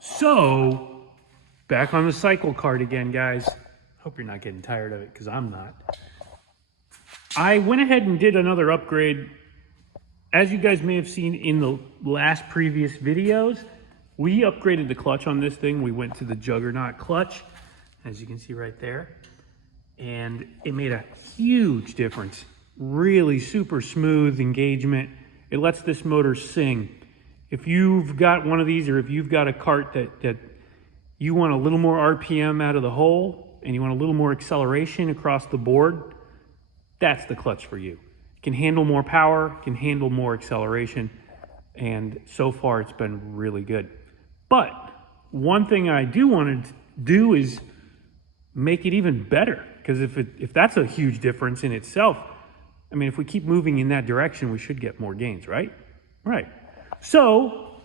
So, back on the CycleKart again, guys. Hope you're not getting tired of it, because I'm not. I went ahead and did another upgrade. As you guys may have seen in the last previous videos, we upgraded the clutch on this thing. We went to the Juggernaut clutch, as you can see right there. And it made a huge difference. Really super smooth engagement. It lets this motor sing. If you've got one of these, or if you've got a cart that you want a little more RPM out of the hole, and you want a little more acceleration across the board, that's the clutch for you. It can handle more power, can handle more acceleration, and so far it's been really good. But one thing I do want to do is make it even better, because if that's a huge difference in itself, I mean, if we keep moving in that direction, we should get more gains, right? Right. So,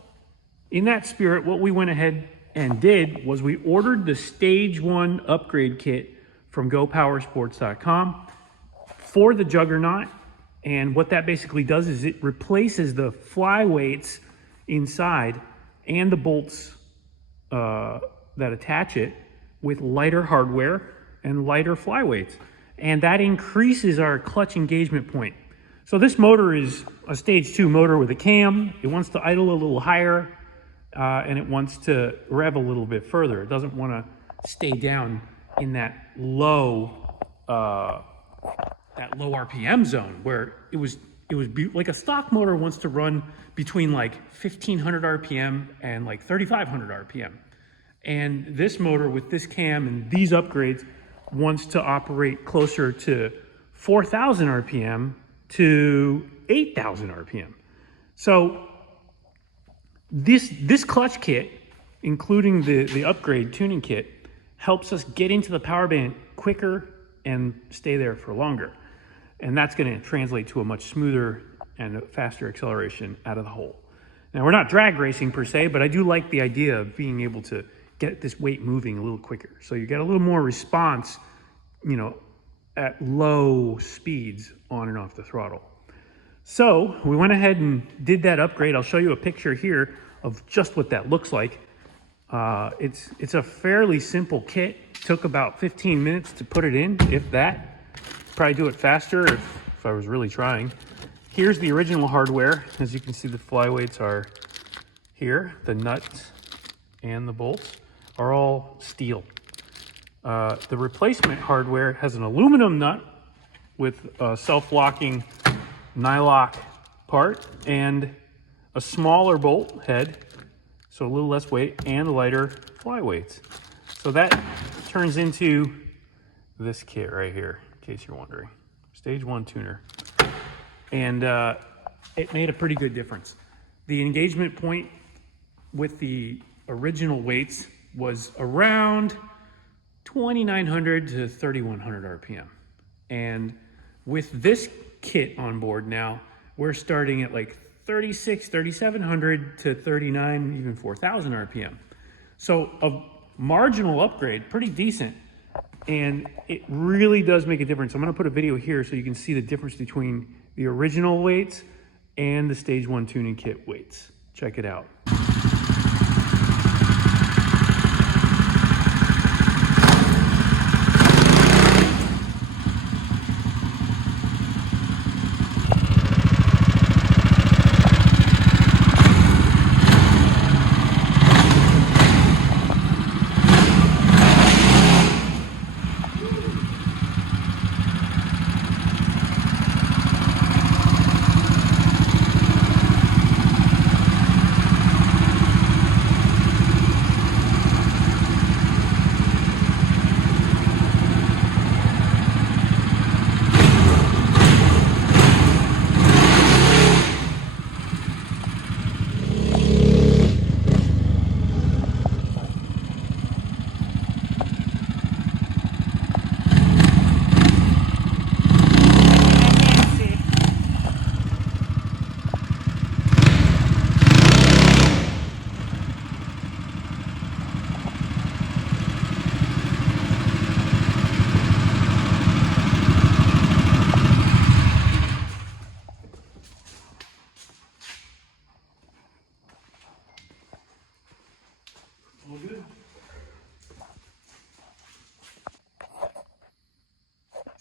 in that spirit, what we went ahead and did was we ordered the Stage 1 upgrade kit from GoPowersports.com for the Juggernaut. And what that basically does is it replaces the flyweights inside and the bolts that attach it with lighter hardware and lighter flyweights. And that increases our clutch engagement point. So this motor is a Stage 2 motor with a cam. It wants to idle a little higher, and it wants to rev a little bit further. It doesn't want to stay down in that low RPM zone where it was like a stock motor wants to run between like 1500 RPM and like 3500 RPM. And this motor with this cam and these upgrades wants to operate closer to 4000 RPM to 8,000 RPM. So this clutch kit, including the upgrade tuning kit, helps us get into the power band quicker and stay there for longer. And that's going to translate to a much smoother and a faster acceleration out of the hole. Now, we're not drag racing per se, but I do like the idea of being able to get this weight moving a little quicker. So you get a little more response, you know, at low speeds on and off the throttle. So we went ahead and did that upgrade. I'll show you a picture here of just what that looks like. It's a fairly simple kit. It took about 15 minutes to put it in, if that. Probably do it faster if I was really trying. Here's the original hardware. As you can see, the flyweights are here. The nuts and the bolts are all steel. The replacement hardware has an aluminum nut with a self-locking nylock part and a smaller bolt head, so a little less weight, and lighter flyweights. So that turns into this kit right here, in case you're wondering. Stage 1 tuner. And it made a pretty good difference. The engagement point with the original weights was around 2,900 to 3,100 RPM. And with this kit on board now, we're starting at like 3,700 to 39, even 4,000 RPM. So a marginal upgrade, pretty decent. And it really does make a difference. I'm gonna put a video here so you can see the difference between the original weights and the Stage 1 tuning kit weights. Check it out.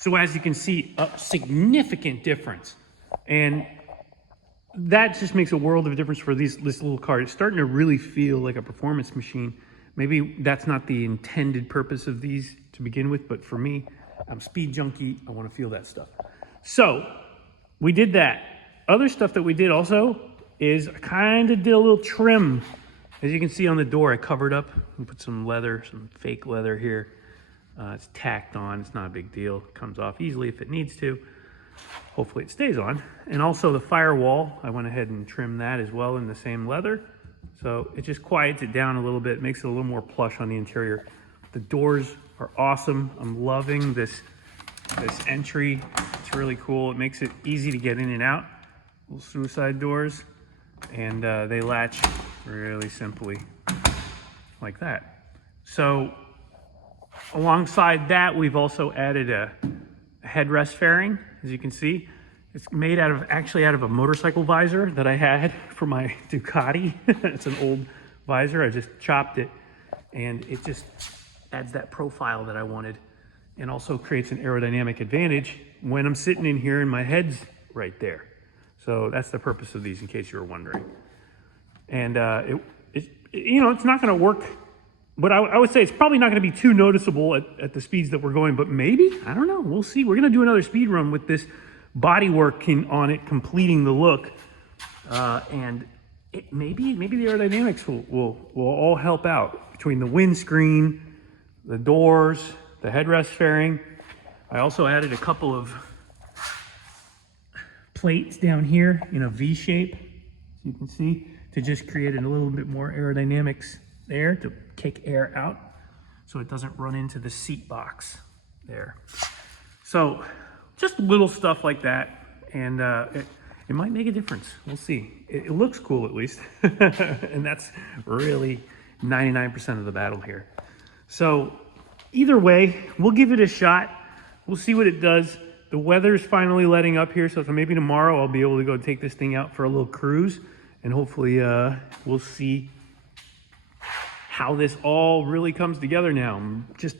So as you can see, a significant difference. And that just makes a world of difference for this little car. It's starting to really feel like a performance machine. Maybe that's not the intended purpose of these to begin with, but for me, I'm a speed junkie. I want to feel that stuff. So we did that. Other stuff that we did also is I kind of did a little trim. As you can see on the door, I covered up and put some leather, some fake leather here. It's tacked on. It's not a big deal. It comes off easily if it needs to. Hopefully it stays on. And also the firewall, I went ahead and trimmed that as well in the same leather. So it just quiets it down a little bit, makes it a little more plush on the interior. The doors are awesome. I'm loving this entry. It's really cool. It makes it easy to get in and out. Little suicide doors. And they latch really simply like that. So alongside that, we've also added a headrest fairing, as you can see. It's made actually out of a motorcycle visor that I had for my Ducati. It's an old visor. I just chopped it, and it just adds that profile that I wanted, and also creates an aerodynamic advantage when I'm sitting in here and my head's right there. So that's the purpose of these, in case you were wondering. And you know, it's not going to work, but I would say it's probably not going to be too noticeable at the speeds that we're going, but maybe, I don't know, we'll see. We're going to do another speed run with this body work on it, completing the look, and maybe the aerodynamics will all help out between the windscreen, the doors, the headrest fairing. I also added a couple of plates down here in a V shape, as you can see, to just create a little bit more aerodynamics there to kick air out so it doesn't run into the seat box there. So just little stuff like that, and it might make a difference. We'll see. It looks cool, at least. And that's really 99% of the battle here. So either way, we'll give it a shot. We'll see what it does. The weather's finally letting up here, so maybe tomorrow I'll be able to go take this thing out for a little cruise, and hopefully we'll see how this all really comes together now. I'm just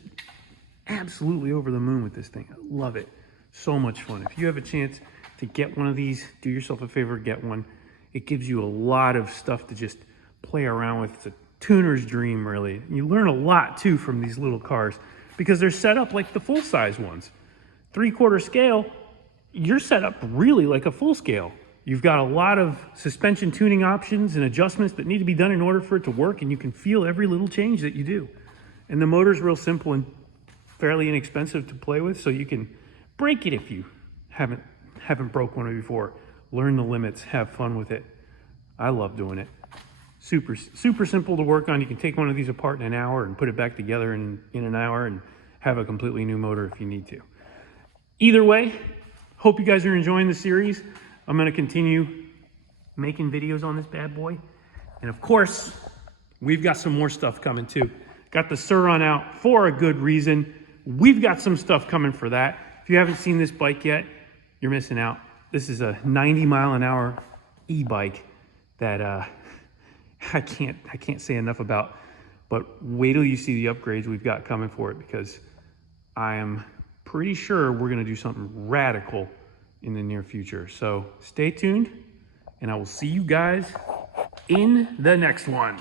absolutely over the moon with this thing. I love it. So much fun. If you have a chance to get one of these, do yourself a favor, get one. It gives you a lot of stuff to just play around with. It's a tuner's dream, really. You learn a lot, too, from these little cars because they're set up like the full-size ones. 3/4 scale, you're set up really like a full scale. You've got a lot of suspension tuning options and adjustments that need to be done in order for it to work, and you can feel every little change that you do. And the motor's real simple and fairly inexpensive to play with, so you can break it if you haven't broke one before. Learn the limits, have fun with it. I love doing it. Super simple to work on. You can take one of these apart in an hour and put it back together in an hour and have a completely new motor if you need to. Either way, hope you guys are enjoying the series. I'm going to continue making videos on this bad boy. And of course, we've got some more stuff coming too. Got the Sur-Ron out for a good reason. We've got some stuff coming for that. If you haven't seen this bike yet, you're missing out. This is a 90-mile-an-hour e-bike that I can't say enough about. But wait till you see the upgrades we've got coming for it, because I am pretty sure we're going to do something radical in the near future. So stay tuned, and I will see you guys in the next one.